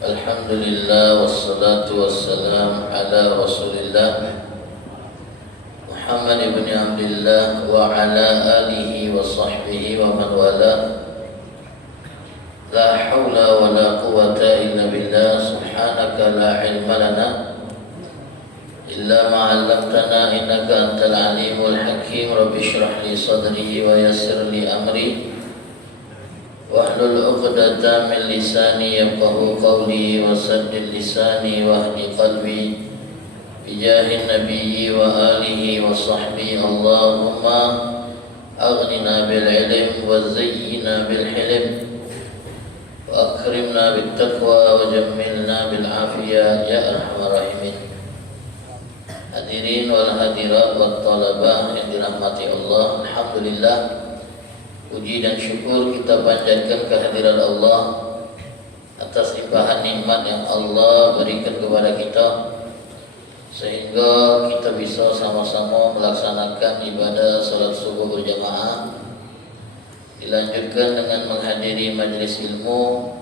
Alhamdulillah wassalatu wassalam ala Rasulillah Muhammad ibn Abdullah wa ala alihi wa sahbihi wa man wala. La hawla wa la quwwata illa billah. Subhanaka la ilma lana illa ma 'allamtana innaka antal alimul hakim. Rabbi shrah li sadri wa yassir li amri wahlul 'uqdatam min lisani yafqahu qawli wa saddid lisani wahdi qalbi bijahin nabiyyi wa alihi wa sahbihi. Allahumma aghnina bil ilm wa zayyina bil hilm wa akrimna bit taqwa wa jammilna bil afiyah ya arhamar rahimin. Hadirin wal hadirat wat talabah yang dirahmati Allah, alhamdulillah, puji dan syukur kita panjatkan kehadiran Allah atas limpahan nikmat yang Allah berikan kepada kita, sehingga kita bisa sama-sama melaksanakan ibadah salat subuh berjamaah, dilanjutkan dengan menghadiri majelis ilmu,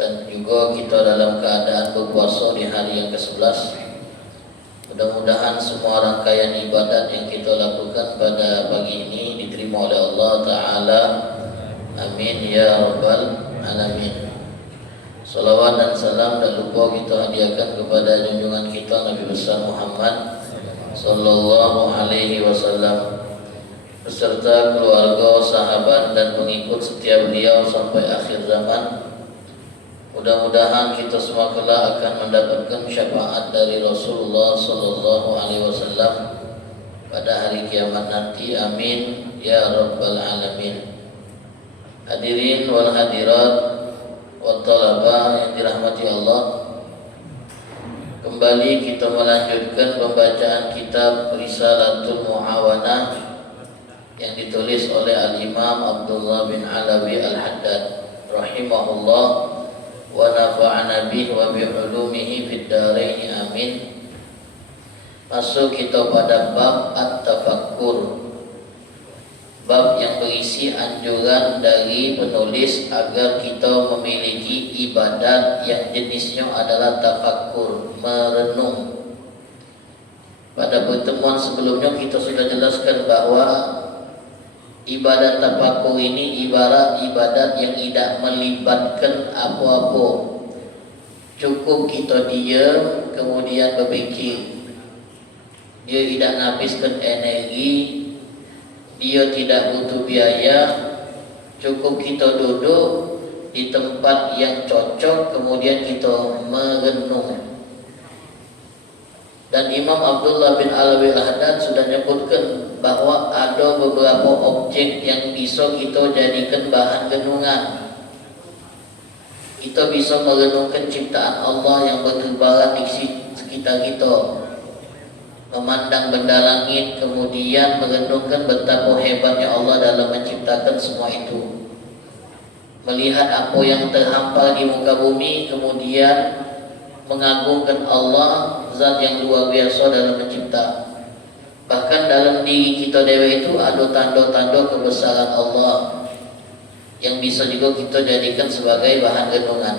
dan juga kita dalam keadaan berpuasa di hari yang ke-11. Mudah-mudahan semua rangkaian ibadat yang kita lakukan pada pagi ini diterima oleh Allah Ta'ala. Amin ya Rabbal Alamin. Salawat dan salam dan lupa kita hadiahkan kepada junjungan kita Nabi besar Muhammad Sallallahu Alaihi Wasallam beserta keluarga, sahabat dan pengikut setia beliau sampai akhir zaman. Mudah-mudahan kita semua kelak akan mendapatkan syafaat dari Rasulullah Sallallahu Alaihi Wasallam pada hari kiamat nanti. Amin ya Rabbal Alamin. Hadirin wal hadirat wa talabah yang dirahmati Allah, kembali kita melanjutkan pembacaan kitab Risalatul Muawanah yang ditulis oleh Al-Imam Abdullah bin Alawi Al-Haddad rahimahullah wa nafa'ana bihi wa bi ulumihi fid dharain amin. Masuk kita pada bab at-tafakkur, bab yang berisi anjuran dari penulis agar kita memiliki ibadat yang jenisnya adalah tafakkur, merenung. Pada pertemuan sebelumnya kita sudah jelaskan bahwa ibadat tafakkur ini ibarat ibadat yang tidak melibatkan apa-apa. Cukup kita diam kemudian berfikir. Dia tidak menghabiskan energi, dia tidak butuh biaya. Cukup kita duduk di tempat yang cocok kemudian kita merenung. Dan Imam Abdullah bin Alawi Al-Haddad sudah menyebutkan bahwa ada beberapa objek yang bisa kita jadikan bahan renungan. Kita bisa merenungkan ciptaan Allah yang bertebaran di sekitar kita, memandang benda langit, kemudian merenungkan betapa hebatnya Allah dalam menciptakan semua itu, melihat apa yang terhampar di muka bumi, kemudian mengagungkan Allah, zat yang luar biasa dalam mencipta. Bahkan dalam diri kita dewa itu ada tanda-tanda kebesaran Allah yang bisa juga kita jadikan sebagai bahan renungan.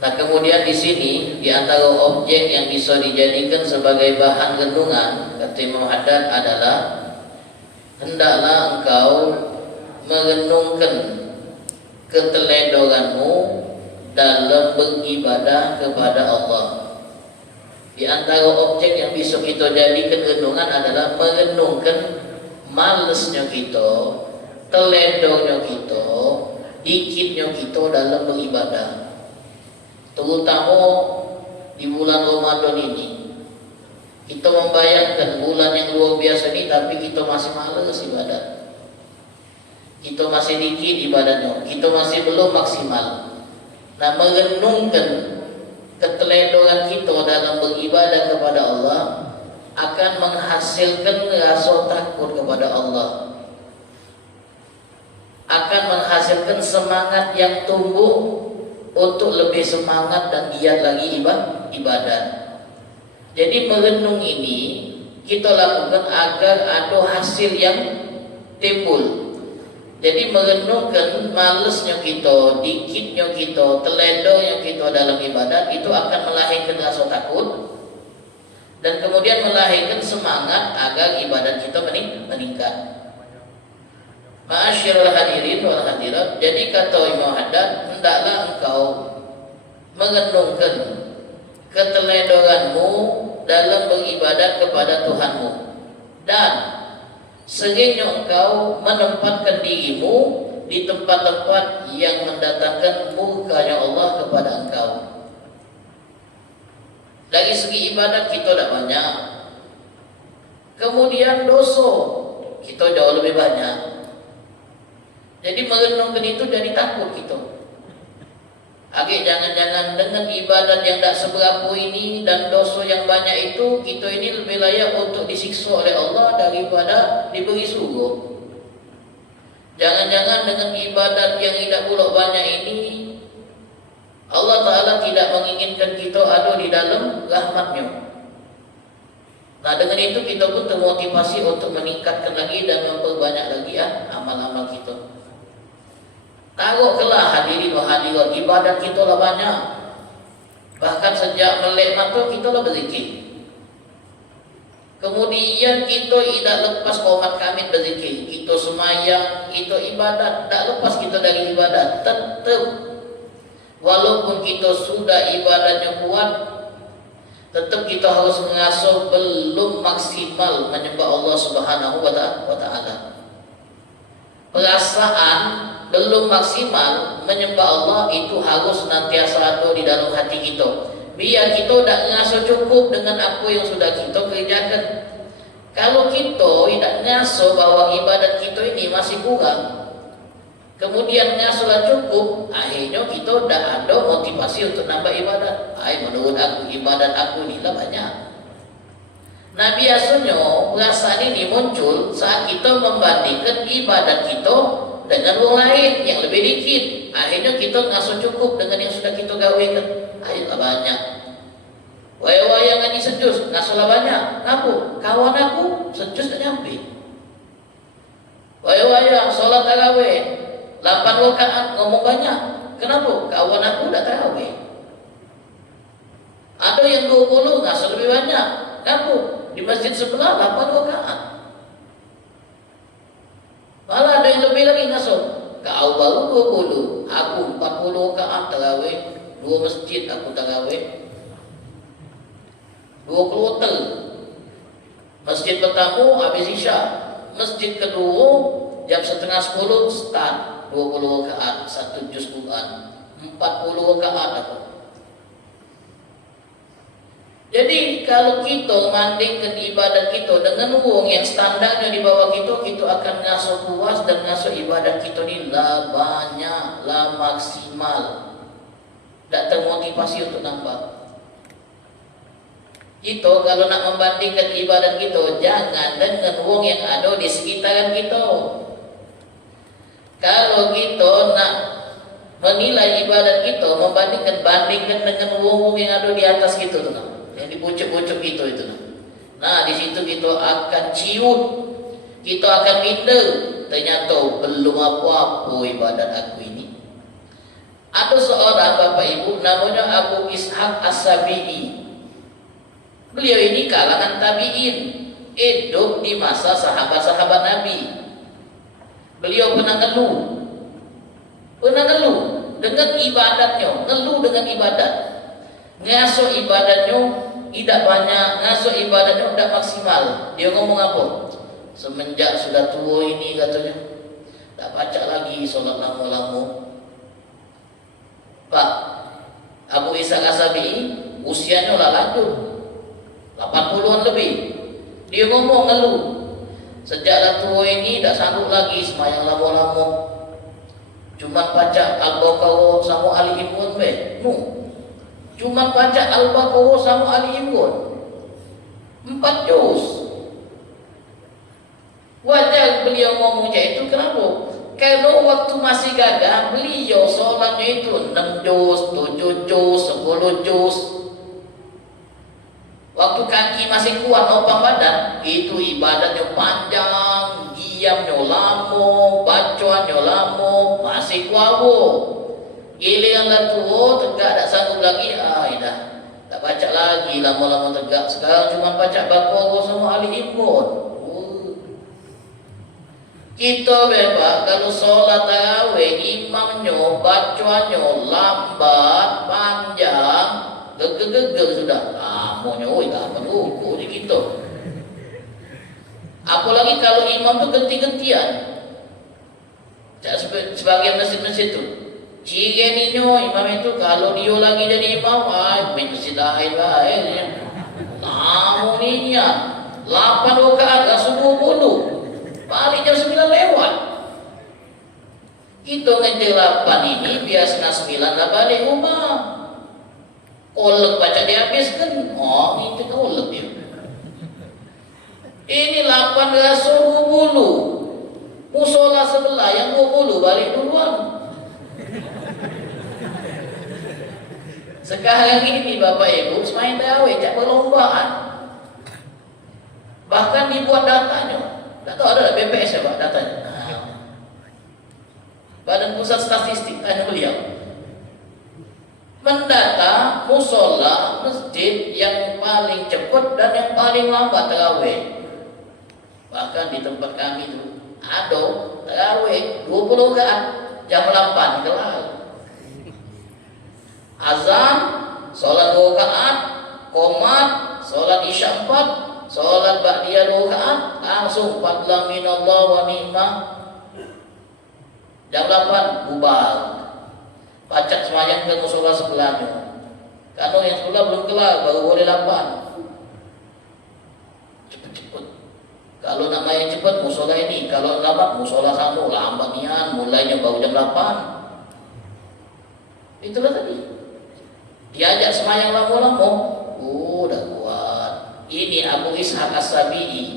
Nah, kemudian di sini di antara objek yang bisa dijadikan sebagai bahan renungan, kata Imam Haddad, adalah hendaklah engkau merenungkan keteledoranmu dalam beribadah kepada Allah. Di antara objek yang bisa kita jadikan renungan adalah merenungkan malesnya kita, teledornya kita, dikitnya kita dalam beribadah. Terutama di bulan Ramadan ini, kita membayangkan bulan yang luar biasa ini, tapi kita masih malas ibadah. Kita masih dikit ibadahnya, kita masih belum maksimal. Nah, merenungkan keteledoran kita dalam beribadah kepada Allah akan menghasilkan rasa takut kepada Allah, akan menghasilkan semangat yang tumbuh untuk lebih semangat dan giat lagi ibadah. Jadi merenung ini kita lakukan agar ada hasil yang timbul. Jadi merenungkan malesnya kita, dikitnya kita, telendonya kita dalam ibadat itu akan melahirkan rasa takut dan kemudian melahirkan semangat agar ibadat kita meningkat. Ma'asyiral hadirin wal hadirat, jadi kata Imam Haddad, hendaklah engkau merenungkan keteledoranmu dalam beribadat kepada Tuhanmu dan seringnya engkau menempatkan dirimu di tempat-tempat yang mendatangkan murkanya Allah kepada engkau. Dari segi ibadat kita tidak banyak, kemudian dosa kita jauh lebih banyak. Jadi merenungkan itu jadi takut kita. Agak jangan-jangan dengan ibadat yang tidak seberapa ini dan dosa yang banyak itu, kita ini lebih layak untuk disiksa oleh Allah daripada diberi surga. Jangan-jangan dengan ibadat yang tidak pula banyak ini, Allah Ta'ala tidak menginginkan kita ada di dalam rahmat-Nya. Nah dengan itu kita pun termotivasi untuk meningkatkan lagi dan memperbanyak lagi amal-amal kita. Taruhlah hadirin wa hadirat, ibadat kita lah banyak. Bahkan sejak melek mata kita lah berzikir. Kemudian kita tidak lepas qomat kamit berzikir. Kita semayang, kita ibadat, tak lepas kita dari ibadat. Tetap walaupun kita sudah ibadatnya kuat, tetap kita harus mengasuh belum maksimal menyembah Allah Subhanahu wa Ta'ala. Perasaan belum maksimal menyembah Allah itu harus senantiasa ada di dalam hati kita. Biar kita tidak merasa cukup dengan apa yang sudah kita kerjakan. Kalau kita tidak merasa bahwa ibadat kita ini masih kurang, kemudian merasa cukup, akhirnya kita tidak ada motivasi untuk nambah ibadat. Menurut aku ibadat aku ini lah banyak. Nah biasanya perasaan ini muncul saat kita membandingkan ibadat kita dengan orang lain yang lebih dikit. Akhirnya kita merasa cukup dengan yang sudah kita gawekan. Ayolah banyak. Waya-waya ngaji sejus, ngasolah banyak. Ngapu, kawan aku sejus tak nyampe. Waya-waya sholat tarawih 8 rakaat ngomong banyak. Kenapa? Kawan aku tak tarawih. Ada yang 20 ngasolah lebih banyak. Ngapu, di masjid sebelah 8 rakaat. Malah ada yang lebih lagi ngasoh. Kau baru 20, aku 40 rakaat tarawih, 2 masjid aku tarawih. 2 kloter. Masjid pertama habis isya, masjid kedua jam setengah 10 start 20 rakaat 1 juz Quran 40 rakaat aku. Jadi kalau kita membandingkan ibadat kita dengan uang yang standarnya di bawah kita, kita akan ngasuh puas dan ngasuh ibadat kita ni lah banyak, lah maksimal, tak termotivasi untuk nambah. Kita kalau nak membandingkan ibadat kita, jangan dengan uang yang ada di sekitaran kita. Kalau kita nak menilai ibadat kita, bandingkan dengan uang yang ada di atas kita tu, yang di pucuk-pucuk kita itu. Nah, di situ kita akan ciut, kita akan minder. Ternyata belum apa-apa ibadat aku ini. Ada seorang bapak ibu namanya Abu Ishaq As-Sabi'i. Beliau ini kalangan tabi'in, hidup di masa sahabat-sahabat Nabi. Beliau pernah ngeluh dengan ibadatnya, ngeluh dengan ibadat. Ngasuh ibadatnya tidak banyak, ngasuh ibadatnya tidak maksimal. Dia ngomong apa? Semenjak sudah tua ini katanya, tak baca lagi solat lama-lama. Pak, Abu Ishaq As-Sabi'i usianya lah lanjut, 80-an lebih. Dia ngomong ngeluh, sejak dah tua ini tak sanggup lagi semayang lama-lama. Cuma baca Al-Baqarah sama Ali Imran Cuma baca Al-Baqarah sama Ali Imran 4 juz. Wajar beliau ngomong macam itu. Kenapa? Kalau waktu masih gagah, beliau solatnya itu 6 juz, 7 juz, 10 juz. Waktu kaki masih kuat nopang badan, itu ibadatnya panjang, diamnya lama, baca bacuannya lama masih kuabu. Giliran dah tua tegak tak sanggup lagi, dah tak baca lagi, lama-lama tegak. Sekarang cuma baca bakwa sama ahli imbun. Kita bebas kalau solat tarawih imamnya bacuannya lambat panjang geger-geger sudah. Maunya tak menunggu di kita. Apalagi kalau imam tu ganti-gantian. Sebagian masjid-masjid tu ciri ninyo imam itu kalau dia lagi jadi imam, masjid lain lain. Namun ninya 8 rakaat dah subuh dulu. Balik jam 9 lewat. Kita ngejar 8 ini biasa 9 dah balik rumah. Kolek baca dihabiskan. Ini kolek dia. Ini 8 dah subuh dulu. Musola sebelah yang 20 balik duluan. Sekarang ini Bapak Ibu semain tarawih tak perlombaan. Bahkan dibuat datanya. Tak tahu ada BPS ya Pak datanya. Badan Pusat Statistik tanya beliau. Mendata musola masjid yang paling cepat dan yang paling lambat tarawih. Bahkan di tempat kami itu ada tarawih 20 rakaat jam 8 kelar. Azan, solat 2 rakaat, qomat, solat isya 4, solat ba'diyah 2 rakaat, langsung fadlan minallah wa ni'mah. Jam 8 bubar. Pacak semayang ke musola sebelahnya. Karena yang sebelah belum kelar, baru boleh 8. Cepet-cepet. Kalau nak main cepat musola ini, kalau lambat musola sama lambat nian, mulainya baru jam 8. Itulah tadi. Diajak semayang lama-lama, dah kuat. Ini Abu Ishaq As-Sabi'i,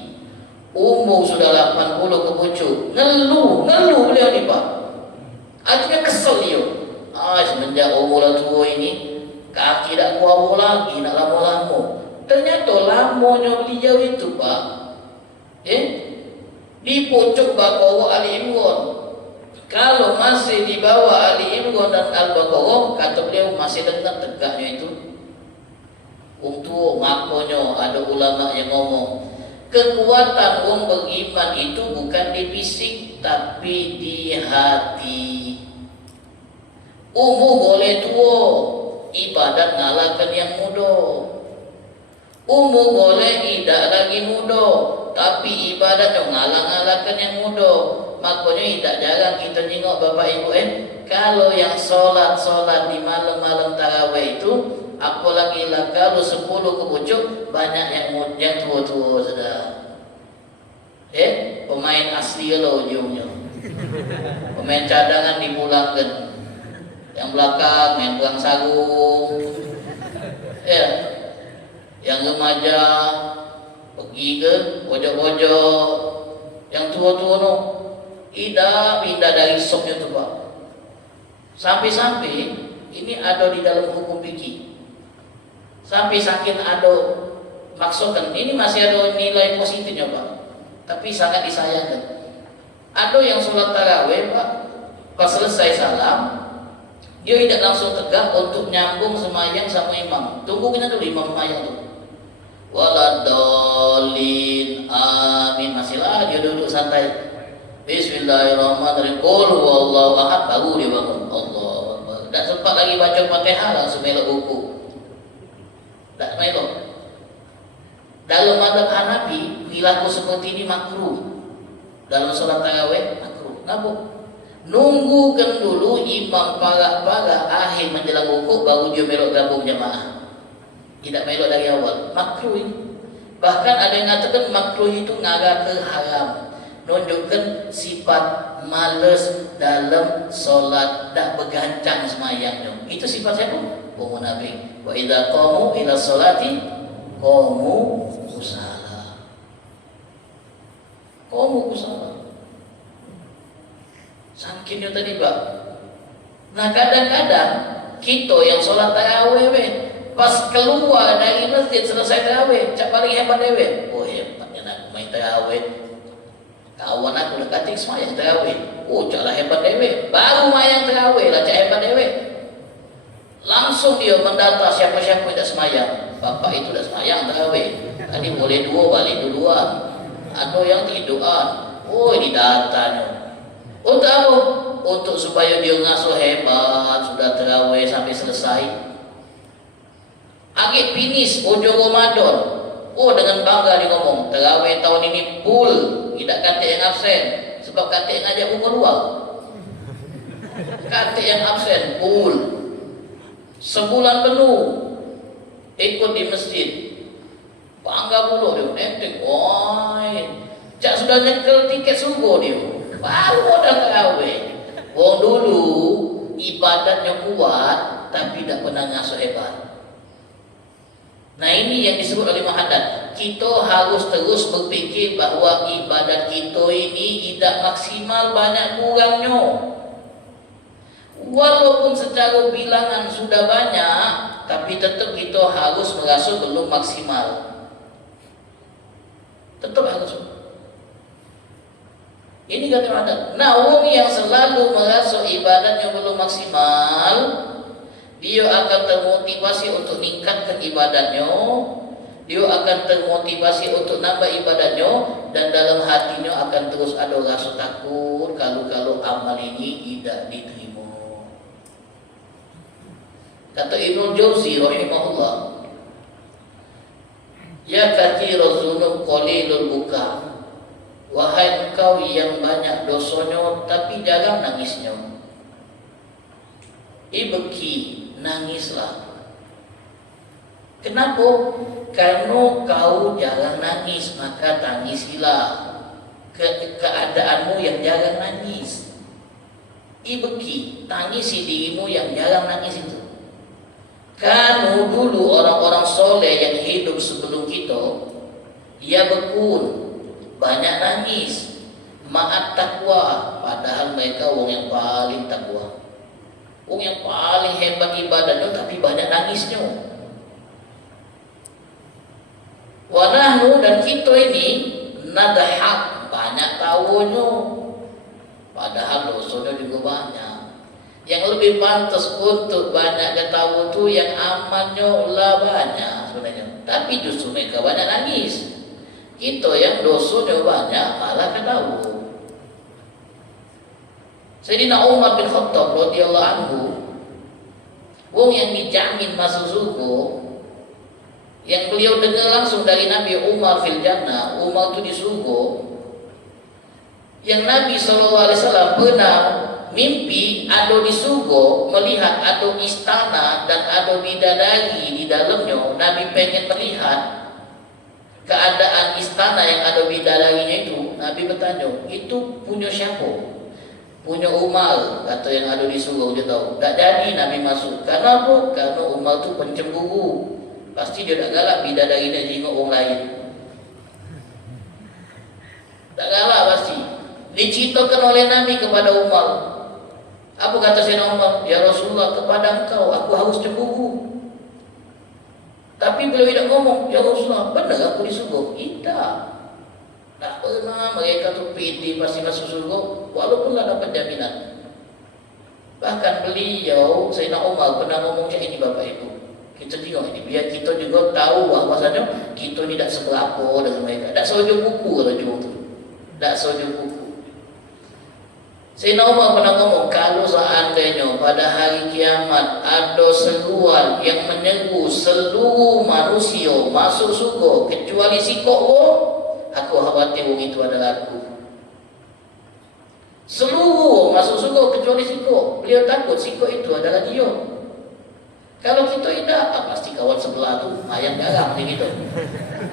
umur sudah 80 ke pucuk, ngeluh beliau ni Pak. Artinya kesel dia. Semenjak umur tua ini, kaki tak kuat lagi, nak lama-lama. Ternyata lamanya beliau itu Pak, di pucuk Baqarah Ali Imran. Kalau masih di bawah Ali Imran dan Al-Baqarah, kata beliau masih tegaknya itu. Untuk makanya ada ulama yang ngomong, kekuatan orang beriman itu bukan di fisik tapi di hati. Umur boleh tua, ibadat ngalahkan yang muda. Umur boleh tidak lagi muda, tapi ibadat yang ngalah-ngalahkan yang muda. Makanya tidak jarang kita tengok Bapak Ibu kalau yang solat di malam-malam tarawih itu, apalagi lah kalau 10 ke pucuk, banyak yang tua-tua sudah. Pemain asli lah ujungnya. Pemain cadangan dipulangkan. Yang belakang main perang sarung. Yang remaja pergi ke pojok-pojok. Yang tua-tua no pindah dari sopnya tu Pak. Sampai-sampai ini ada di dalam hukum fikih. Sampai saking ada maksudkan ini masih ada nilai positifnya Pak. Tapi sangat disayangkan. Ada yang sholat tarawih Pak, pas selesai salam, dia tidak langsung tegak untuk nyambung semayang sama imam. Tunggu kita dulu imam semayang tu. Waladhalin amin, masihlah dia duduk santai. Bismillahirrahmanirrahim. Qul huwallahu ahad, baru dia bangun. Allahu Akbar. Tak sempat lagi baca Fatihah langsung melok ruku. Tak melok. Dalam mazhab Hanafi, perilaku seperti ini makruh. Dalam salat tarawih makruh. Kenapa? Nunggukan dulu imam parak-parak akhir menjelang ruku baru dia melok gabung jamaah. Tidak melok dari awal. Makruh ini. Bahkan ada yang mengatakan makruh itu ngarah ke haram. Nunjukkan sifat malas dalam solat, tak bergancang semayangnya. Itu sifat siapa? Orang munafik. Wa idza qamu ila sholati qamu kusala. Qamu kusala. Saking tadi Pak. Nah kadang-kadang kita yang solat tarawih pas keluar dari masjid selesai tarawih, cak paling hebat dewe. Oh hebatnya nak main tarawih. Kawan aku dekat semayang tarawih. oh caklah hebat dewe, baru mayang terawih lah cak hebat dewe. Langsung dia mendata siapa-siapa yang tak semayang. Bapak itu tak semayang terawih, tadi boleh dua balik duluan, atau yang tiduran. Oh ini datanya. Untuk apa? Untuk supaya dia ngasuh hebat, sudah terawih sampai selesai. Agak finish ojo Ramadan. Oh dengan bangga dia ngomong, terawih tahun ini full, tidak kata yang absen. Sebab kata yang ngajak buku luar. Kata yang absen full. Sebulan penuh ikut di masjid. Bangga pula dia, enteng. Woi, cak sudah nyekel tiket sungguh dia. Baru modal terawih. Wong dulu ibadatnya kuat tapi tidak pernah ngasuh hebat. Nah ini yang disebut oleh Muhammad. Kita harus terus berpikir bahwa ibadat kita ini tidak maksimal, banyak kurangnya. Walaupun secara bilangan sudah banyak, tapi tetap kita harus merasa belum maksimal. Tetap harus. Ini kata Muhammad. Nah, orang yang selalu merasa ibadatnya belum maksimal, dia akan termotivasi untuk meningkatkan ibadatnya, dia akan termotivasi untuk nambah ibadatnya, dan dalam hatinya akan terus ada rasa takut kalau amal ini tidak diterima. Kata Ibnu Jauzi rahimahullah, ya kathiruz dzunub qalilul buka. Wahai engkau yang banyak dosanya tapi jarang nangisnya. Ibki, nangislah. Kenapa? Karena kau jarang nangis, maka tangisilah keadaanmu yang jarang nangis. Ibki, tangisi dirimu yang jarang nangis itu. Karena dulu orang-orang soleh yang hidup sebelum kita, dia bekun, banyak nangis, maat takwa, padahal mereka orang yang paling takwa, orang yang paling hebat ibadahnya, tapi banyak nangisnya. Wanahnu, dan kita ini nadahak, banyak tahunya, padahal dosanya juga banyak. Yang lebih pantas untuk banyak ketawa itu yang amannya lah banyak sebenarnya, tapi justru mereka banyak nangis. Kita yang dosanya banyak malah ketawa. Sayyidina Umar bin Khattab radhiyallahu anhu, wong yang dijamin masuk surga, yang beliau dengar langsung dari Nabi, Umar fil jannah, Umar itu di surga. Yang Nabi SAW pernah mimpi ada di surga, melihat ada istana dan ada bidadari di dalamnya. Nabi pengen melihat keadaan istana yang ada bidadarinya itu. Nabi bertanya, itu punya siapa? Punya Umar, kata yang ada di surga. Dia tahu. Tak jadi Nabi masuk. Karena apa? Karena Umar itu pencemburu. Pasti dia tak galak bidadarinya jenguk orang lain. Tak galak pasti. Diceritakan oleh Nabi kepada Umar. Apa kata Sayyidina Umar? Ya Rasulullah, kepada engkau aku harus cemburu. Tapi beliau tidak ngomong, ya Rasulullah, benar aku di surga? Tidak. Tak pernah mereka tu pede pasti masuk surga, walaupun lah dapat jaminan. Bahkan beliau, Sayyidina Umar pernah ngomong macam ini, Bapak Ibu. Kita tengok ini, biar kita juga tahu bahwasanya kita tidak seberapa dengan mereka. Tak sojok buku kalau jumpa tu. Tak sojok buku. Sayyidina Umar pernah ngomong, kalau seandainya pada hari kiamat ada seruan yang menyeru seluruh manusia masuk surga kecuali si kok, aku khawatir wong itu adalah aku. Seluruh masuk surga kecuali si kok. Beliau takut si kok itu adalah dia. Kalau kita tidak, pasti kawan sebelah tu ayam garang ni gitu.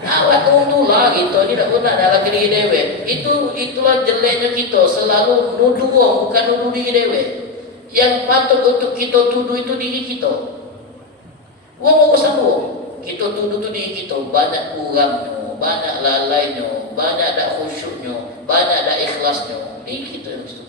Awak untulah gitu, ini tak pernah dalam diri dewe. Itulah jeleknya kita, selalu nuduh orang, bukan nuduh diri dewe. Yang patut untuk kita tuduh itu diri kita. Wong mau sama, kita tuduh tu diri kita, banyak kurangnya, banyak lalainya, banyak tak khusyuknya, banyak tak ikhlasnya. Diri kita yang itu.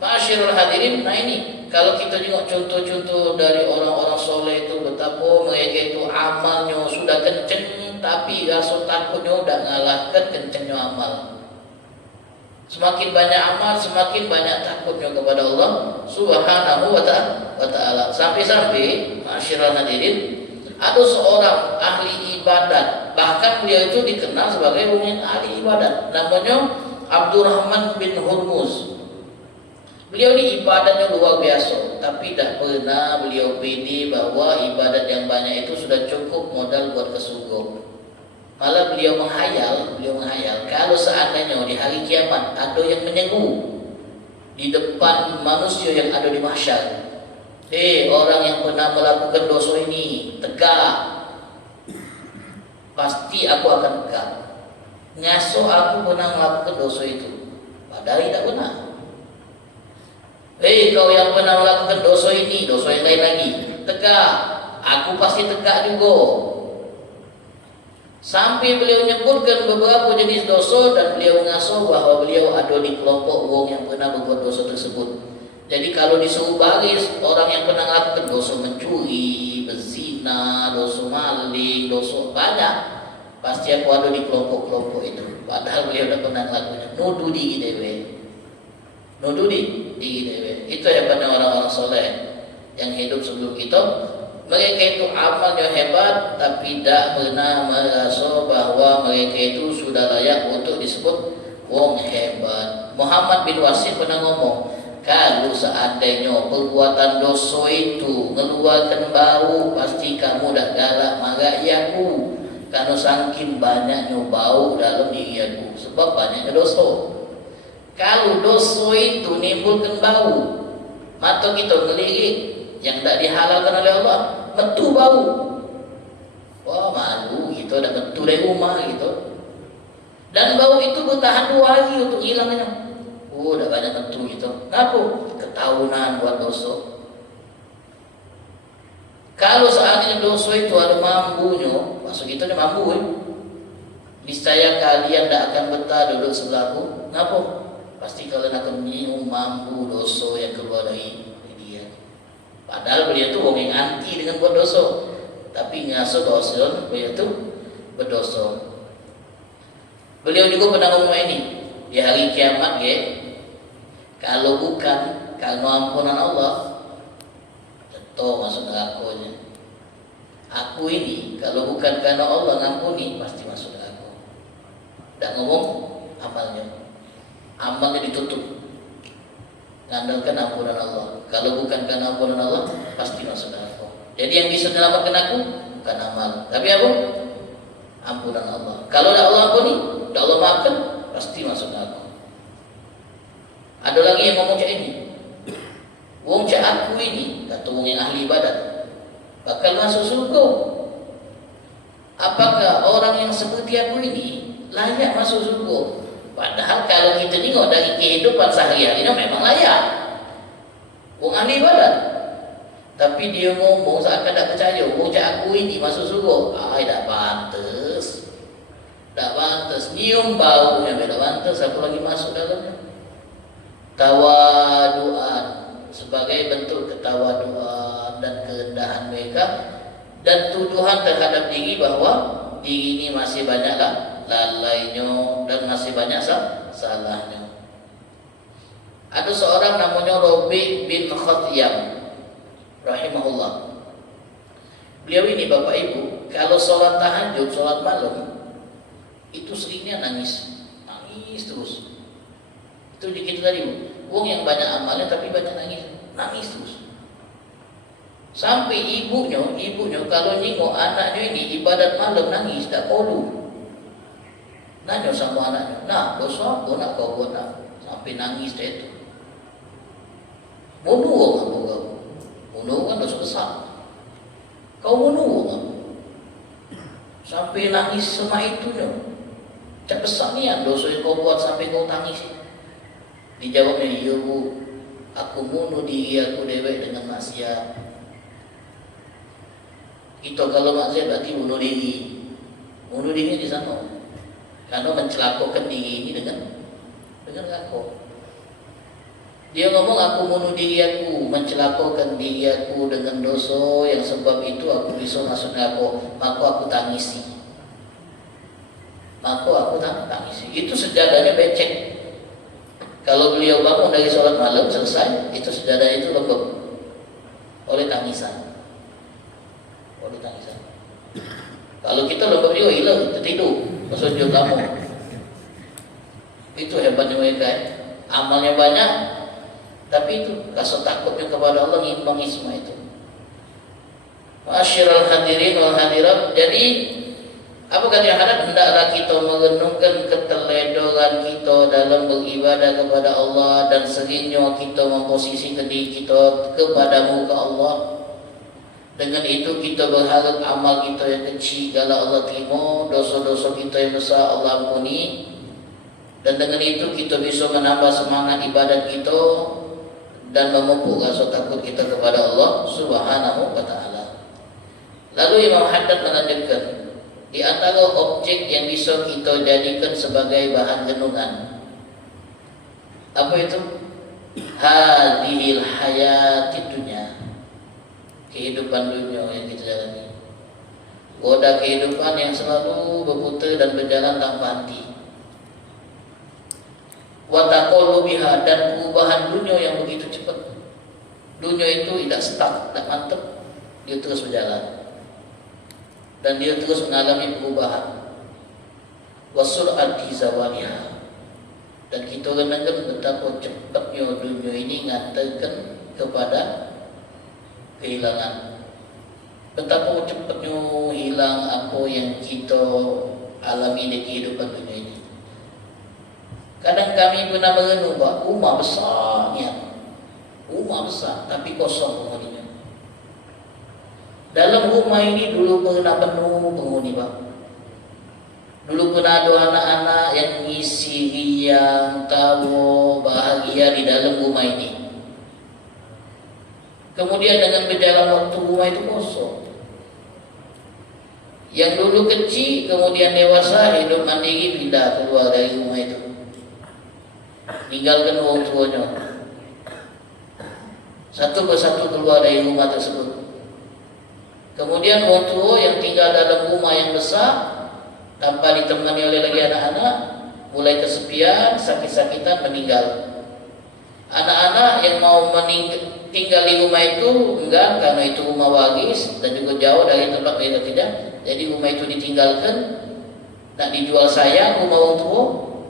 Ma'asyiral hadirin, nah ini kalau kita tengok contoh-contoh dari orang-orang soleh itu, betapa mereka itu amalnya sudah kenceng tapi rasa takutnya tak ngalahkan kencengnya amal. Semakin banyak amal, semakin banyak takutnya kepada Allah Subhanahu wa ta'ala. Sampai-sampai masyiral hadirin, ada seorang ahli ibadat, bahkan beliau itu dikenal sebagai orang yang ahli ibadat, namanya Abdurrahman bin Hurmuz. Beliau ini ibadahnya luar biasa, tapi tidak pernah beliau pede bahwa ibadat yang banyak itu sudah cukup modal buat ke surga. Malah beliau menghayal kalau seandainya di hari kiamat ada yang menyeru di depan manusia yang ada di mahsyar, orang yang pernah melakukan dosa ini, tegak, pasti aku akan tegak. Ngaso aku pernah melakukan dosa itu, padahal tidak benar. Kau yang pernah melakukan dosa ini, dosa yang lain lagi, tegak, aku pasti tegak juga. Sampai beliau menyebutkan beberapa jenis dosa dan beliau mengaso bahwa beliau ada di kelompok orang yang pernah berbuat dosa tersebut. Jadi kalau disuruh baris orang yang pernah melakukan dosa mencuri, berzina, dosa maling, dosa banyak, pasti aku ada di kelompok-kelompok itu. Padahal beliau tidak pernah melakukannya. Nuduh diri dewe. Nuduh diri dewe. Itu hebatnya orang-orang soleh yang hidup sebelum kita. Mereka itu amalnya hebat, tapi tidak pernah merasa bahwa mereka itu sudah layak untuk disebut wong hebat. Muhammad bin Wasim pernah ngomong, kalau seandainya perbuatan dosa itu mengeluarkan bau, pasti kamu dah galak marah aku. Karena saking banyaknya bau dalam diri aku, sebab banyaknya dosa. Kalau dosa itu menimbulkan bau, mata kita ngelirik yang tidak dihalalkan oleh Allah, metu bau. Wah, malu gitu, ada metu dari rumah gitu. Dan bau itu bertahan 2 hari untuk hilangnya. Udah banyak metu gitu. Kenapa? Ketahunan buat dosa. Kalau seandainya dosa itu ada mampunya, maksud itu ada mampu, niscaya kalian tidak akan betah duduk sebelahku. Kenapa? Pasti kalian akan minum mampu dosa yang keluar dari dia. Padahal beliau itu orang yang anti dengan buat dosa, tapi ngaso dosa, beliau itu berdosa. Beliau juga pernah ngomong ini di hari kiamat, kalau bukan karena ampunan Allah, tentu masuk neraka. Aku ini kalau bukan karena Allah ngampuni, pasti masuk neraka. Tak ngomong amalnya ditutup. Ngandalkan ampunan Allah. Kalau bukan karena ampunan Allah, pasti masuk neraka. Jadi yang bisa menyelamatkan aku bukan amal, tapi aku ampunan Allah. Kalau tidak Allah ampuni, tidak Allah maafkan, pasti masuk neraka. Ada lagi yang ngomong cak ini, wong cak aku ini, kata wong yang ahli ibadat, bakal masuk surga. Apakah orang yang seperti aku ini layak masuk surga? Padahal kalau kita tengok dari kehidupan sehari-hari memang layak. Wong ahli ibadat. Tapi dia ngomong seakan tak percaya, wong cak aku ini masuk surga. Tak pantas. Tak pantas. Nyium baunya tak pantas, aku lagi masuk dalamnya. Tawaduan, sebagai bentuk ketawaduan dan kerendahan mereka, dan tuduhan terhadap diri bahwa diri ini masih banyaklah lalainya dan masih banyak salahnya. Ada seorang namanya Rabi bin Khatiyam rahimahullah. Beliau ini Bapak Ibu, kalau sholat tahajud, sholat malam, itu seringnya nangis terus. Itu dikit tadi, wong yang banyak amalnya tapi banyak nangis terus. Sampai ibunya kalau nyingok anaknya ini ibadat malam nangis, tak perlu. Nanya sama anaknya, nah dosa apa nak kau buat nak? Sampai nangis dia itu. Bunuh kamu kau. Bunuh kan dosa besar. Kau bunuh kamu. Sampai nangis sama itunya. Cak besar ni yang dosa yang kau buat sampai kau tangis. Dijawabnya, iya bu, aku bunuh diri aku dewek dengan maksiat. Itu kalau maksiat berarti bunuh diri. Bunuh diri di sana. Karena mencelakakan diri ini dengan aku. Dia ngomong, aku bunuh diri aku, mencelakakan diri aku dengan dosa yang sebab itu aku bisa masuk neraka. Maka aku tangisi. Itu sejadahnya becek. Kalau beliau bangun dari sholat malam selesai, itu sejadah itu lembab oleh tangisan. Kalau kita lembab juga hilang, kita tidur, sujud kamu. Itu hebatnya mereka. Amalnya banyak, tapi itu rasa takutnya kepada Allah ngimbang isma itu. Ma'asyiral hadirin wal hadirat. Jadi apa kata yang hadap? Hendaklah kita merenungkan keteledoran kita dalam beribadah kepada Allah dan seringnya kita memposisikan diri kita kepada muka Allah. Dengan itu kita berharap amal kita yang kecil kalau Allah terima, dosa-dosa kita yang besar Allah ampuni. Dan dengan itu kita bisa menambah semangat ibadat kita dan memupuk rasa takut kita kepada Allah Subhanahu wa taala. Lalu Imam Haddad melanjutkan, di antara objek yang bisa kita jadikan sebagai bahan renungan, apa itu? Hadhil hayatid dunya, kehidupan dunia yang kita jalani. Roda kehidupan yang selalu berputar dan berjalan tanpa henti. Wa taqallubiha, dan perubahan dunia yang begitu cepat. Dunia itu tidak stuck, tidak mantap, dia terus berjalan. Dan dia terus mengalami perubahan. Wa sur'ati zawaliha, dan kita renungkan betapa cepatnya dunia ini ngantarkan kepada kehilangan. Betapa cepatnya hilang apa yang kita alami di kehidupan dunia ini. Kadang kami pernah merenung, Pak, rumah besarnya, rumah besar tapi kosong penghuninya. Dalam rumah ini dulu pernah penuh penghuni, Pak. Dulu pernah ada anak-anak yang ngisi riang, tawa, bahagia di dalam rumah ini. Kemudian dengan berjalan waktu rumah itu kosong. Yang dulu kecil kemudian dewasa, hidup mandiri, pindah keluar dari rumah itu, tinggalkan orang tuanya. Satu persatu keluar dari rumah tersebut. Kemudian orang tua yang tinggal dalam rumah yang besar tanpa ditemani oleh lagi anak-anak, mulai kesepian, sakit-sakitan, meninggal. Anak-anak yang mau tinggal di rumah itu enggak, karena itu rumah wagis dan juga jauh dari tempat mereka tidak. Jadi rumah itu ditinggalkan, nak dijual sayang rumah orang tua,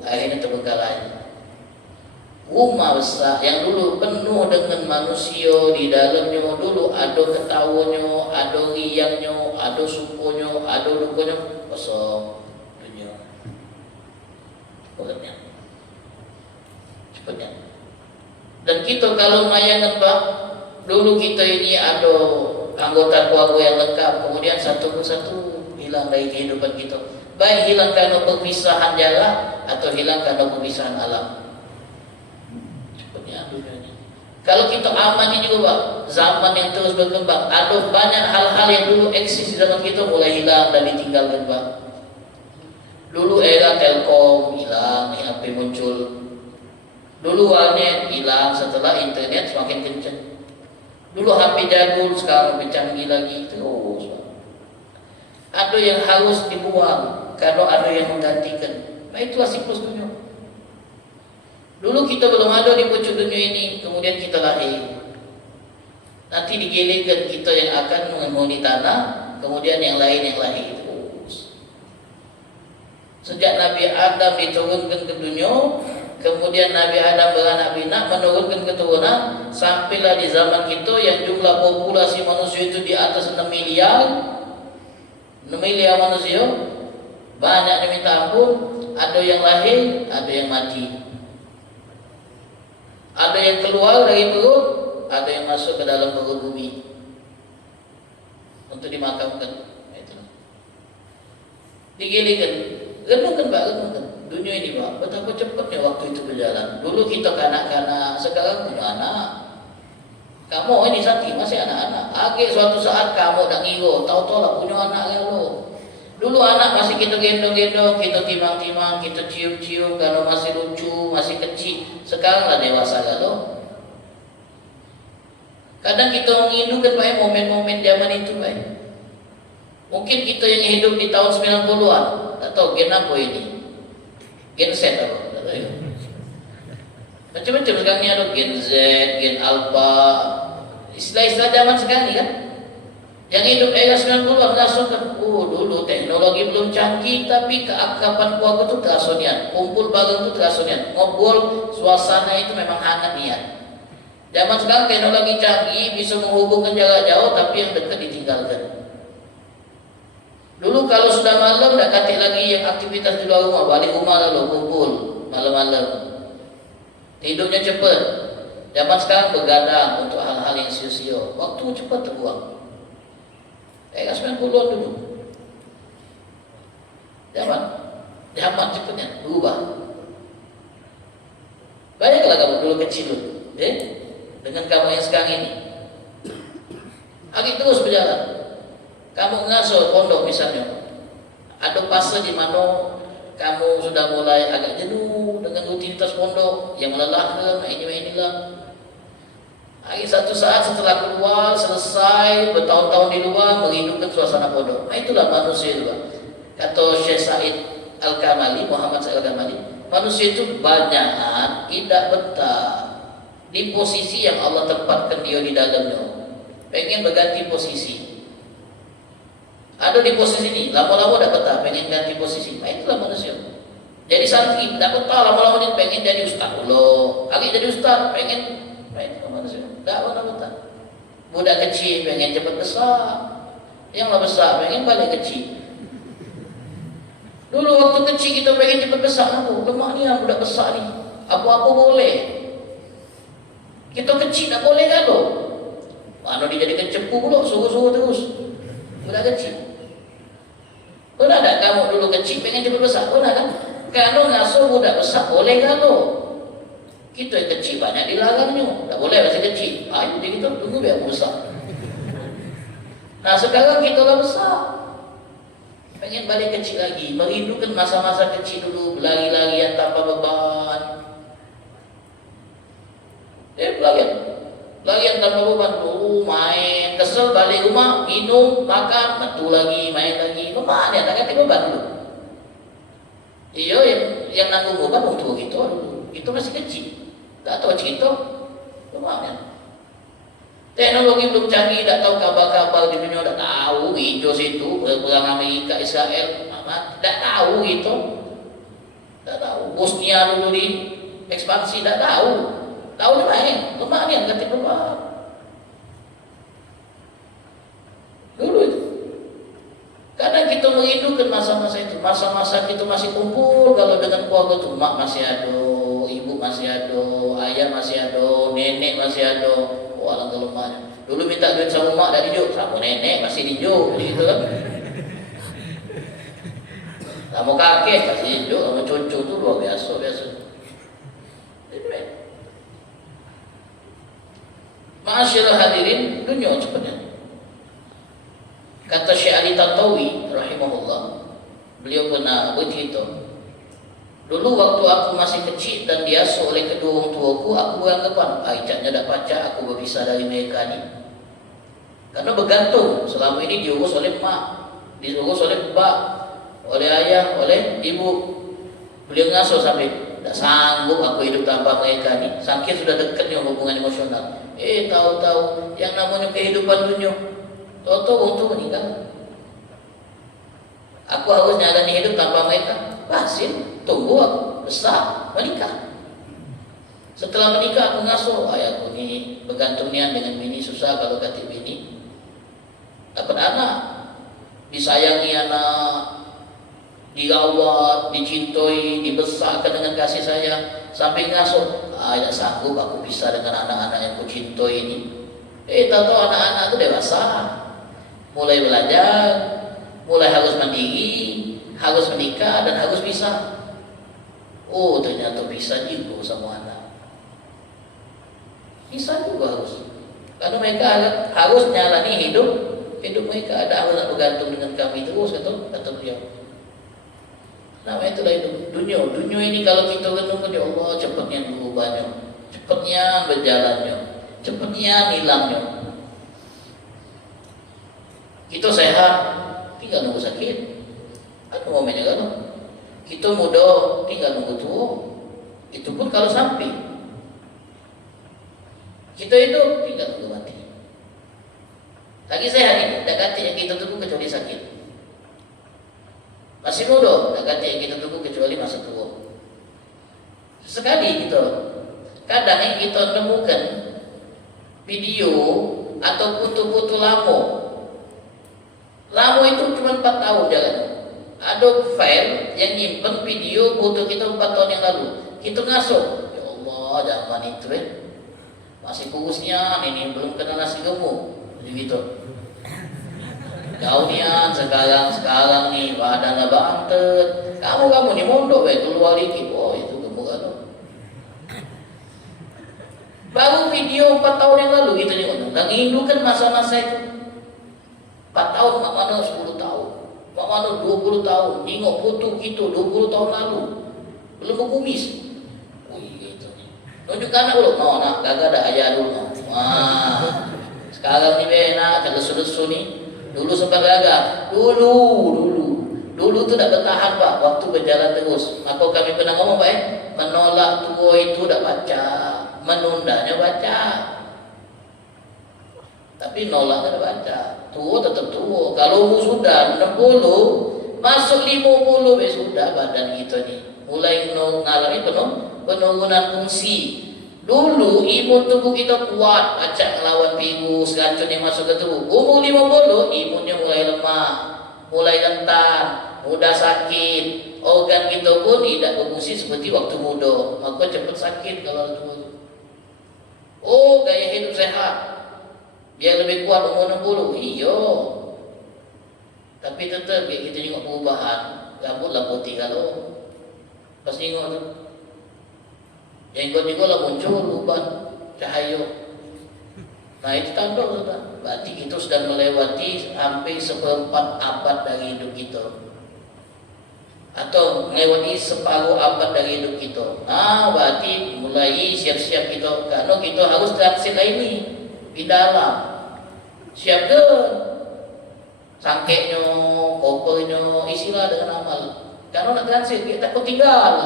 akhirnya terbengkalai. Rumah besar yang dulu penuh dengan manusia di dalamnya, dulu ada ketawanya, ada riangnya, ada sukunya, ada dukanya, kosong dunia. Cepatnya. Dan kita kalau mayangan, Pak, dulu kita ini ada anggota keluarga yang lengkap, kemudian satu persatu hilang dari kehidupan kita. Baik hilang karena perpisahan jarak atau hilang karena perpisahan alam. Kalau kita amati juga, Pak, zaman yang terus berkembang, ada banyak hal-hal yang dulu eksis di zaman kita mulai hilang dan ditinggalkan, Pak. Dulu era Telkom hilang, HP muncul. Dulu warnet hilang setelah internet semakin kencang. Dulu HP jadul, sekarang lebih canggih lagi terus. Ada yang harus dibuang karena ada yang menggantikan. Nah, itulah siklus dunia. Dulu kita belum ada di pucuk dunia ini, kemudian kita lahir. Nanti digilingkan kita yang akan menghuni tanah, kemudian yang lain yang lahir terus. Sejak Nabi Adam diturunkan ke dunia, kemudian Nabi Adam beranak pinak menurunkan keturunan, sampailah di zaman kita yang jumlah populasi manusia itu di atas 6 miliar. 6 miliar manusia, banyaknya minta ampun. Ada yang lahir, ada yang mati. Ada yang keluar dari perut, ada yang masuk ke dalam perut bumi untuk dimakamkan. Itulah. Digilingkan, renungkan, Pak, renungkan. Dunia ini, Pak, betapa cepatnya waktu itu berjalan. Dulu kita kanak-kanak, sekarang punya anak. Kamu ini Santi masih anak-anak. Akhir suatu saat kamu dah ngigo, tahu-tahu lah punya anak lo. Dulu anak masih kita gendong-gendong, kita timang-timang, kita cium-cium kalau masih lucu, masih kecil. Sekarang lah dewasa kalau. Kadang kita mengindahkan, Pak, momen-momen zaman itu, Pak. Mungkin kita yang hidup di tahun 90-an, tak tahu gen apa ini. Gen Z apa? Macam-macam sekarang ni ada gen Z, gen Alpha, istilah-istilah zaman sekarang ni kan. Yang hidup era 90-an merasakan, dulu teknologi belum canggih tapi keakraban keluarga tu terasa niat. Kumpul bareng tu terasa niat. Ngobrol, suasana itu memang hangat niat. Zaman sekarang teknologi canggih bisa menghubungkan jarak jauh tapi yang dekat ditinggalkan. Dulu kalau sudah malam dah katik lagi yang aktivitas di luar rumah, balik rumah lalu kumpul malam-malam. Hidupnya cepat. Zaman sekarang begadang untuk hal-hal yang sia-sia. Waktu cepat terbuang. Era 90-an dulu. Zaman cepatnya berubah. Bayangkanlah kamu dulu kecil dulu, dengan kamu yang sekarang ini. Hari terus berjalan. Kamu ngasuh pondok misalnya. Ada fase di mana kamu sudah mulai agak jenuh dengan rutinitas pondok yang melelahkan, inilah. Satu saat setelah keluar, selesai bertahun-tahun di luar, menghidupkan suasana pondok. Itulah manusia juga. Kata Syekh Said Al-Kamali, Muhammad Said Al-Kamali, manusia itu banyak tidak betah di posisi yang Allah tempatkan dia di dalamnya. Pengen berganti posisi. Ada di posisi ini, lama-lama dah betah, pengen ganti posisi. Itulah manusia. Jadi santri, dah betah lama-lama ni pengen jadi ustaz dulu. Hari jadi ustaz, pengen. Itulah manusia. Tak betah. Budak kecil pengen cepat besar. Yang lah besar pengen balik kecil. Dulu waktu kecil kita pengen cepat besar. Lemak ni budak besar ni. Apa-apa boleh. Kita kecil tak boleh kan tu? Mana dijadikan cepu pula, suruh-suruh terus. Budak kecil. Pernah tak kamu dulu kecil pengen cepat besar? Pernah kan? Kalau ngasuh budak besar boleh kan tu? Kita yang kecil banyak dilarangnya. Tak boleh masih kecil. Jadi kita tunggu biar besar. Nah sekarang kita dah besar. Pengen balik kecil lagi. Merindukan masa-masa kecil dulu. Berlari-larian tanpa beban. Larian tanpa beban. Main. Kesel balik rumah. Minum. Makan. Metu lagi. Main lagi. Beban ya. Tak kata beban dulu. Iya yang nanggung beban untuk kita dulu. Itu masih kecil. Tak tahu cerita. Lumayan. Teknologi belum canggih, tak tahu kabar-kabar di dunia, tak tahu hijau situ perang Amerika Israel, tak tahu gitu. Tak tahu. Bosnia dulu di ekspansi, tak tahu. Tahu ni main. Lumayan kata keluar. Dulu itu. Karena kita merindukan masa-masa itu. Masa-masa kita masih kumpul kalau dengan keluarga tu, mak masih ada, ibu masih ada, ayah masih ada, nenek masih ada. Alangkah lemahnya. Dulu minta duit sama mak dah dijuk, sama nenek masih dijuk, gitu kan. Sama kakek masih dijuk, sama cucu tu luar biasa. Ma'asyiral hadirin, dunia cepatnya. Kata Syekh Ali Tantawi rahimahullah, beliau pernah bercerita. Dulu waktu aku masih kecil dan diasuh oleh kedua orang tuaku, aku beranggapan, ijazahnya dah pacak, aku berpisah dari mereka ni. Karena bergantung, selama ini diurus oleh mak, diurus oleh bak, oleh ayah, oleh ibu. Beliau ngasuh sampai, tak sanggup aku hidup tanpa mereka ni. Saking sudah dekatnya hubungan emosional. Tahu-tahu yang namanya kehidupan dunia, tahu-tahu orang tua meninggal. Aku harus jalani hidup tanpa mereka. Hasil, tunggu aku besar, menikah. Setelah menikah aku ngasuh, ayahku ni bergantungnya dengan bini, susah kalau kata bini. Dapat anak, disayangi anak, dirawat, dicintai, dibesarkan dengan kasih sayang. Sampai ngasuh, tak sanggup aku pisah dengan anak-anak yang ku cintai ini. Tahu-tahu anak-anak itu dewasa, mulai belajar, mulai harus mandiri, harus menikah dan harus pisah. Ternyata pisah juga sama anak. Pisah juga harus. Karena mereka harus nyalani hidup mereka, ada harus bergantung dengan kami terus, kata beliau. Nah itulah itu dunia. Dunia ini kalau kita renungkan, ya Allah, cepatnya berubahnya, cepatnya berjalannya, cepatnya hilangnya. Kita sehat, tinggal nunggu sakit. Apa momennya kan? Kita muda, tinggal nunggu tua. Itu pun kalau sampai. Kita hidup tinggal tunggu mati. Lagi sehat ini, tak ganti yang kita tunggu kecuali sakit. Masih muda, tak ganti yang kita tunggu kecuali masa tua. Sekali kita, kadang yang kita temukan video atau foto-foto lama. Lama itu cuma 4 tahun jalan. Ada file yang nyimpen video foto kita 4 tahun yang lalu. Kita ngasuh, ya Allah, zaman itu masih kurusnya, ini belum kena nasi gemuk, gitu. Kaunian sekarang nih badannya bantet. Kamu nih mondok keluar dikit, oh itu gemuk kan. Baru video 4 tahun yang lalu kita tengok. Dan Hindu kan masa-masa itu 4 tahun, mak mana 10 tahun, mak mana 20 tahun. Tengok foto kita 20 tahun lalu, belum berkumis. Gitu. Tunjuk anak dulu, mau nak gagak ada ayah dulu. Wah, sekarang ni nak kalau sudah ni, dulu sempat gagak. Dulu tu tak bertahan pak, waktu berjalan terus. Maka kami pernah ngomong pak, menolak tua itu tak baca, menundanya baca. Tapi nolak tak baca. Tua tetap tua. Kalau sudah 60, masuk 50 sudah badan kita ni mulai mengalami penurunan fungsi. Dulu imun tubuh kita kuat, macam melawan virus, racun yang masuk ke tubuh. Umur 50, imunnya mulai lemah, mulai rentan, mudah sakit. Organ kita pun tidak berfungsi seperti waktu muda. Maka cepat sakit kalau tua. Oh, gaya hidup sehat biar lebih kuat umur 60. Iya. Tapi tetap kita tengok perubahan. Rambutlah putih kalau pas tengok tu. Jenggot juga lah muncul uban cahaya. Nah itu tanda sudah. Berarti kita sudah melewati hampir 1/4 abad dari hidup kita. Atau melewati separuh abad dari hidup kita. Nah berarti mulai siap-siap kita. Karena kita harus transit ini di dalam. Siap ke? Sangkeknya, kopernya, isilah dengan amal. Karena nak transit, kita takut tinggal.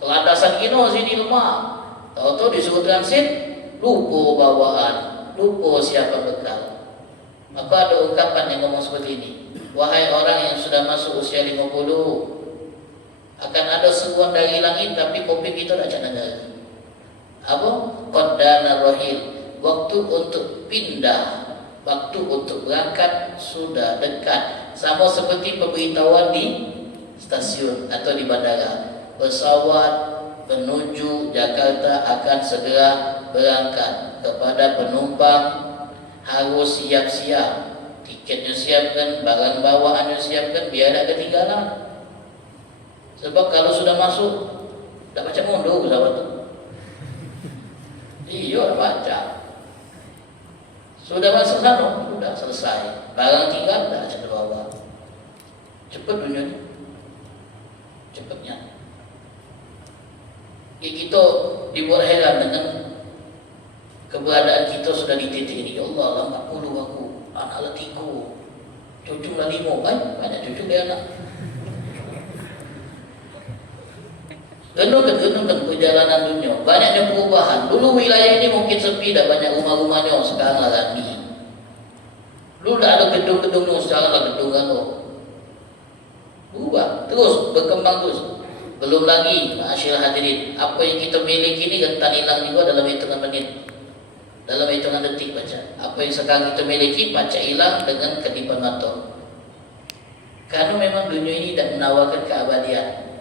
Kelandasan kita sini lemah. Tahu-tahu disuruh transit, lupa bawaan, lupa siapa bekal. Maka ada ungkapan yang ngomong seperti ini. Wahai orang yang sudah masuk usia 50, akan ada seruan dari langit tapi kopi kita tak cak negara. Apa? Qaddana rohil. Waktu untuk pindah, waktu untuk berangkat sudah dekat. Sama seperti pemberitahuan di stasiun atau di bandara. Pesawat menuju Jakarta akan segera berangkat. Kepada penumpang harus siap-siap. Tiketnya siapkan, barang bawaannya siapkan biar tak ketinggalan. Sebab kalau sudah masuk, tak baca mundur pesawat tu. Iya baca. Sudah masuk sana, sudah selesai. Barang tinggal, tak ada bawa. Cepat dunia ni. Cepatnya. Kita dibuat heran dengan keberadaan kita sudah di titik ini. Ya Allah, 40 aku, anak lah 3, cucu lah 5, banyak cucu dia anak. Genungkan perjalanan dunia, banyaknya perubahan. Dulu wilayah ini mungkin sepi, dah banyak rumah-rumahnya, sekarang lah ramai. Dulu dah ada gedung-gedungnya, sekarang lah gedung kan. Berubah, terus berkembang terus. Belum lagi, ma'asyiral hadirin, apa yang kita miliki ini rentan hilang juga dalam hitungan menit, dalam hitungan detik baca. Apa yang sekarang kita miliki baca hilang dengan kedipan mata. Karena memang dunia ini tidak menawarkan keabadian.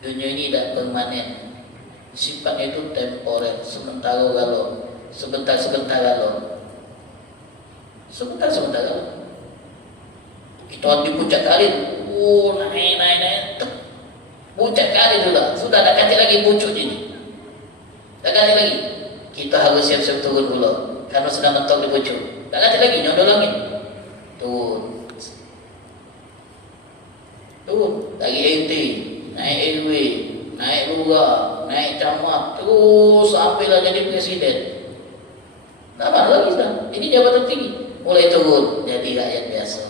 Dunia ini tidak permanen. Sifatnya itu temporer, sementara lalu, sebentar lalu. Sebentar lalu. Kita di puncak kali, naik. Puncak kali sudah tak ganti lagi pucuk ini. Tak ganti lagi. Kita harus siap-siap turun dulu. Karena sudah mentok di pucuk. Tak ganti lagi, nyodol langit. Turun. Dari RT, naik RW, naik lurah, naik camat, terus sampailah jadi presiden. Tak apa lagi sudah. Ini jabatan tinggi. Mulai turun jadi rakyat biasa.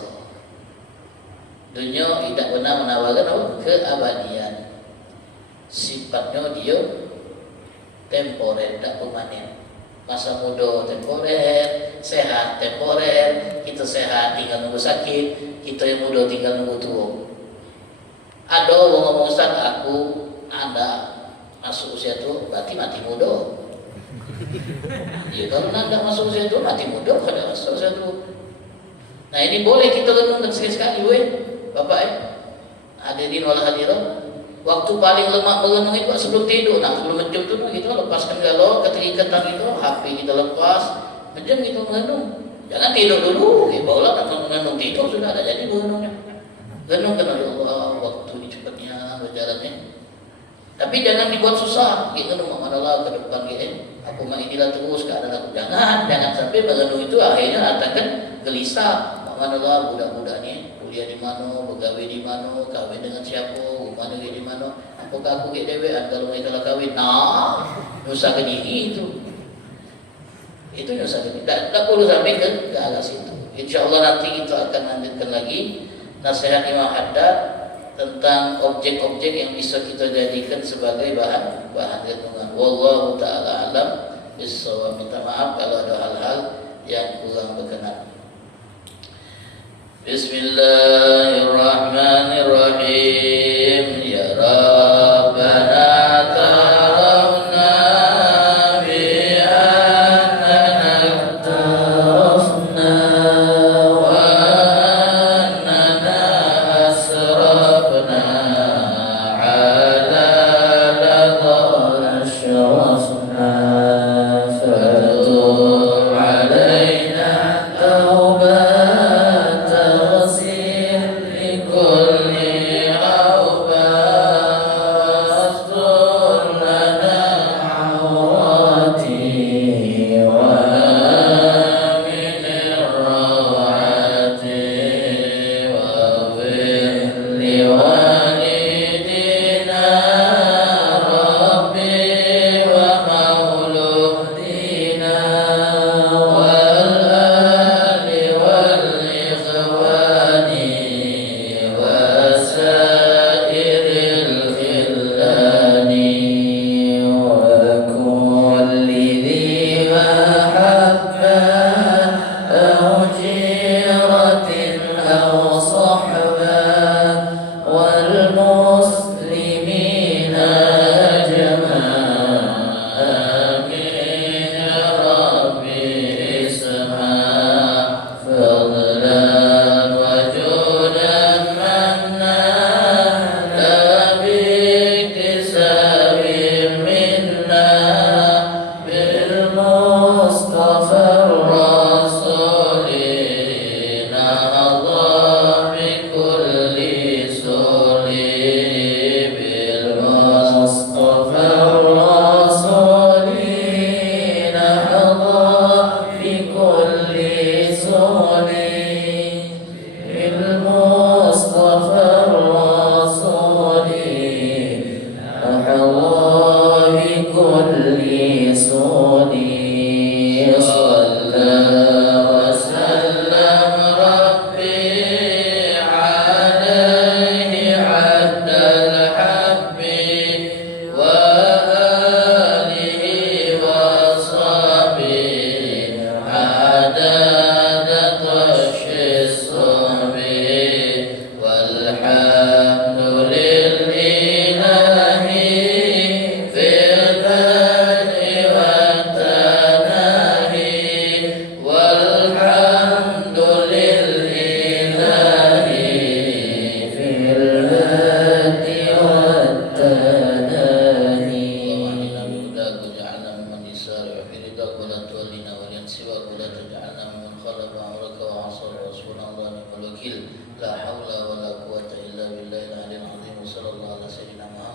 Dunia tidak pernah menawarkan keabadian. Sifatnya dia temporer, tak permanen. Masa muda temporer, sehat temporer, kita sehat tinggal nunggu sakit, kita yang muda tinggal nunggu tua. Ada orang ngomong, Ustaz, aku ada masuk usia tua, berarti mati muda. Ya kalau anda masuk usia tua, mati muda, kada masuk usia tua. Nah ini boleh kita renungkan sekali-sekali, Bapak hadirin wal hadirat. Waktu paling lemak merenung itu sebelum tidur. Nah sebelum menjam tu kita lepaskan galau, keterikatan itu, HP kita lepas, menjam kita merenung. Jangan tidur dulu, barulah merenung tidur sudah ada jadi merenungnya. Renungkan oleh Allah, waktu ini cepatnya berjalannya. Tapi jangan dibuat susah. Kita renung Allah ke depan aku mah inilah terus keadaan aku. Jangan sampai merenung itu akhirnya datangkan gelisah. Allah budak-budak ni kuliah di mana, bergawe di mana, kahwin dengan siapa, rumah negeri di mana, apakah aku ke dewean kalau mereka lah kahwin. Nah, nyusah ke diri itu nyusah ke diri. Tak perlu sampai ke arah situ. InsyaAllah nanti kita akan lanjutkan lagi nasihat Imam Haddad tentang objek-objek yang bisa kita jadikan sebagai bahan renungan. Wallahu ta'ala alam bissawab. Minta maaf kalau ada hal-hal yang kurang berkenan. Bismillahirrahmanirrahim. Ya Rabbana tarafna bi annana tarafna wa annana asrafna ala ladha ashrafna fatub alaina taubat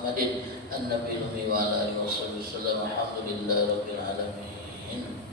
Muhammadin an-nabiyyi wa ala alihi wasallam. Alhamdulillahi rabbil alamin.